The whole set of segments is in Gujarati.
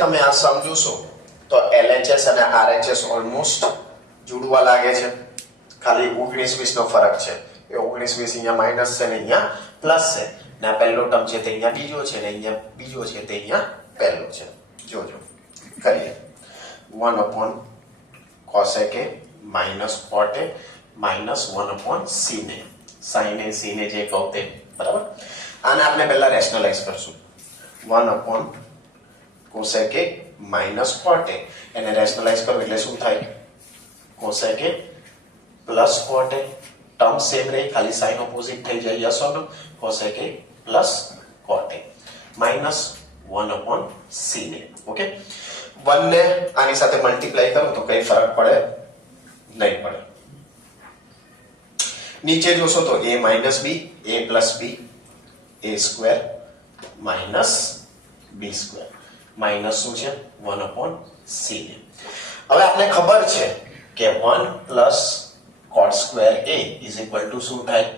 તમે આ સમ જોશો તો LHS અને RHS ઓલમોસ્ટ જોડવા લાગે છે, ખાલી 19-20 નો ફરક છે. એ 19-20 અહીંયા માઇનસ છે ને અહીંયા પ્લસ છે, ને આ પહેલો ટર્મ છે તે અહીંયા બીજો છે ને અહીંયા બીજો છે તે અહીંયા પહેલો છે. જોજો કરીએ 1 cosec A minus cot A minus 1 sin A. sin A sin A જે કહું તે બરાબર. આને આપણે પહેલા રેશનલાઇઝ કરશું. 1 cosec A minus cot A, એને રેશનલાઇઝ કરો એટલે શું થાય? cosec A plus cot A. Term same રહી, ખાલી સાઇન ઓપોઝિટ થઈ જાય. Yes or no? cosec A plus cot A minus 1 sin A. Okay, 1 ને આની સાથે મલ્ટીપ્લાય કરો તો કઈ ફરક પડે નહીં પડે. નીચે જોશો તો a minus b, a plus b, a square minus b square minus શું છે? 1 sin A. હવે આપણે ખબર છે કે 1 plus cot square a is equal to શું થાય?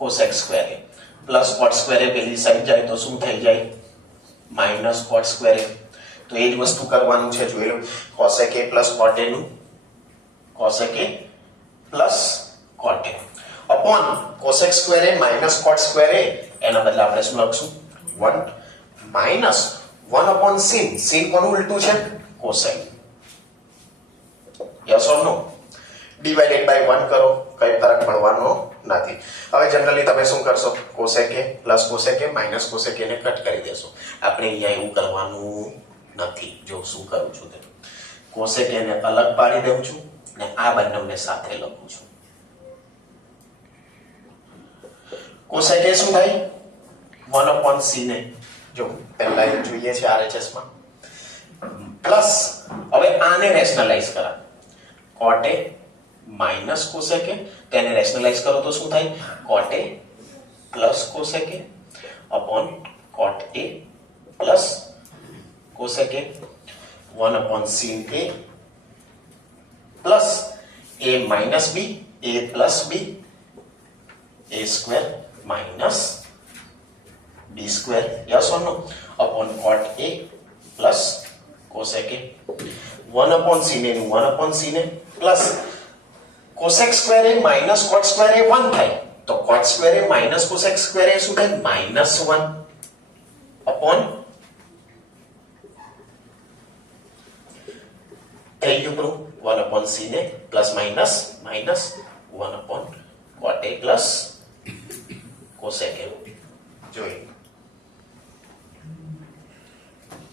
cosec square a plus cot square a પેલી સાઈડ જાય તો શું થઈ જાય? minus cot square a. તો એ જ વસ્તુ કરવાનું છે. જોઈ લો, cosec a plus cot a નું cosec a plus cot a upon cosec square a minus cot square a, એના બદલે આપણે શું લખશું? 1 minus 1 upon sin. sin કોનું ઉલટું છે? cosec. yes or no? Divided by 1 કરો, કઈ ફરક પડવાનો નથી. હવે જનરલી તમે શું કરશો? cosec a plus cosec a minus cosec a ને કટ કરી દેશો. આપણે અહીંયા એવું કરવાનું નથી. જો શું કરું છું તે cosec a ને અલગ પાડી દઉં છું ને આ બંનેને સાથે લખું છું. cosec a શું થાય? 1 sin A. જો પહેલા એ જોઈએ છે RHS માં. પ્લસ હવે આને રેશનલાઇઝ કરા. cot A minus cosec A, તેને રેશનલાઇઝ કરો તો શું થાય? cot A plus cosec A upon cot A plus cosec A 1 sin A plus A minus B, A plus B, A square minus B square. yes or no? upon cot A plus cosec A 1 sin A નું 1 sin A plus cosec square A minus cot square A 1 થાય તો cot square A minus cosec square A શું થાય? -1 upon થઈ ગયું પેલું 1 sin A plus minus 1 cot A plus cosec A. જોઈ